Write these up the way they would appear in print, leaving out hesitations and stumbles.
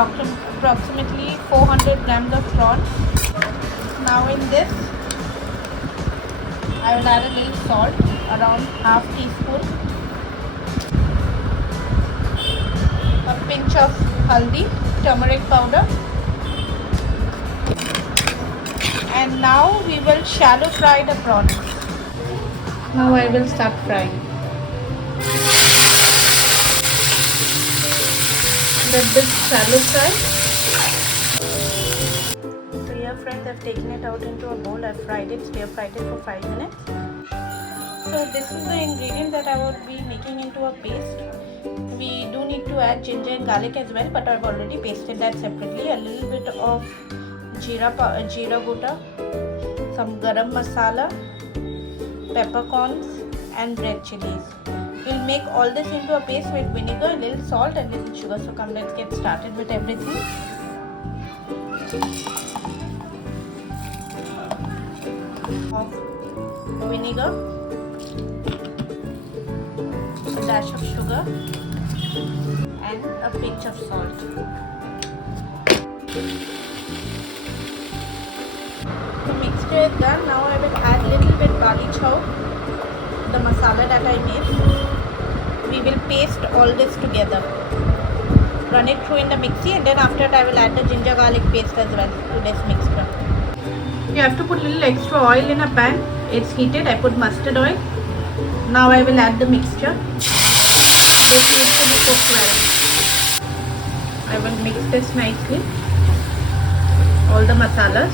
approximately 400 grams of prawns. Now in this, I will add a little salt, around half teaspoon, a pinch of haldi, turmeric powder, and now we will shallow fry the prawns. Now I will start frying. Let this shallow fry. So here friends, I've taken it out into a bowl. I've stir fried it for 5 minutes. So this is the ingredient that I would be making into a paste. We do need to add ginger and garlic as well, but I've already pasted that separately. A little bit of jeera butter, some garam masala, peppercorns and red chilies. We'll make all this into a paste with vinegar, a little salt and little sugar. So come, let's get started with everything. Of vinegar, a dash of sugar and a pinch of salt. The mixture is done. Now I will add little bit Balichow, the masala that I made. We will paste all this together. Run it through in the mixie, and then after that I will add the ginger garlic paste as well to this mixture. You have to put little extra oil in a pan. It's heated. I put mustard oil. Now I will add the mixture. This needs to be cooked well. I will mix this nicely. All the masalas.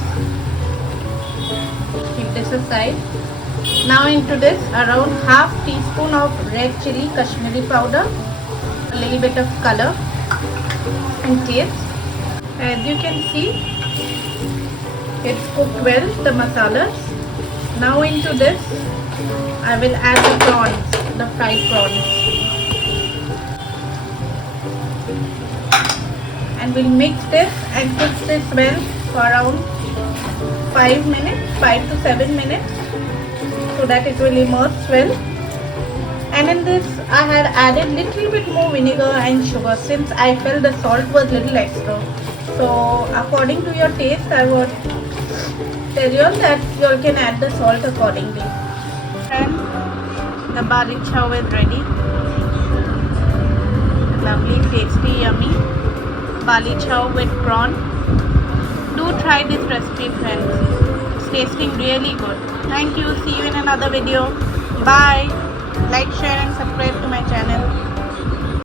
Keep this aside. Now into this, around half teaspoon of red chili Kashmiri powder, a little bit of color and taste. As you can see, it's cooked well, the masalas. Now into this, I will add the prawns, the fried prawns. And we'll mix this and cook this well for around 5 to 7 minutes, so that it will immerse well. And in this I had added little bit more vinegar and sugar, since I felt the salt was little extra. So according to your taste, I would tell you all that you all can add the salt accordingly. And the Balichow is ready. Lovely, tasty, yummy Balichow with prawn. Do try this recipe friends. It's tasting really good. Thank you. See you in another video. Bye. Like, share and subscribe to my channel.